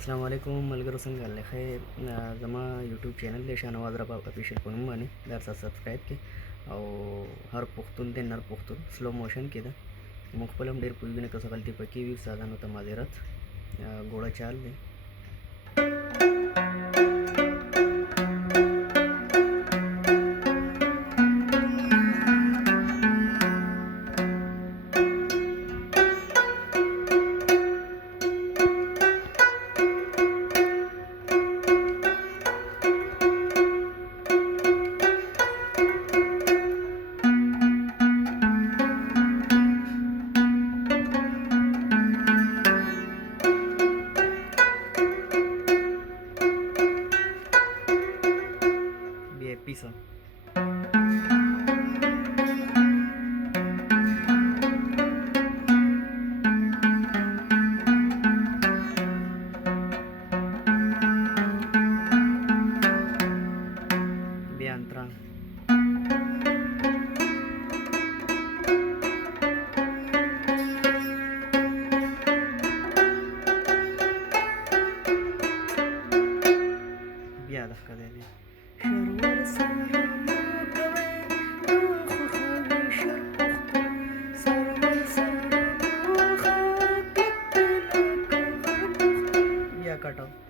अस्सलाम वालेकुम मलगरो څنګه لخه زما یوټیوب چینل دی شاهنواز رباب افیشل په نوم باندې درسه سبسکرایب کې او هر پښتون د نر پښتون سلو موشن کې ده موږ خپل هم ډېر پوهیږو نه که څه غلطي پکې وي استادانو ته معذرت ګوړه چال دی VIP song. Bian terang. Biar dah kali ini. या कट ऑफ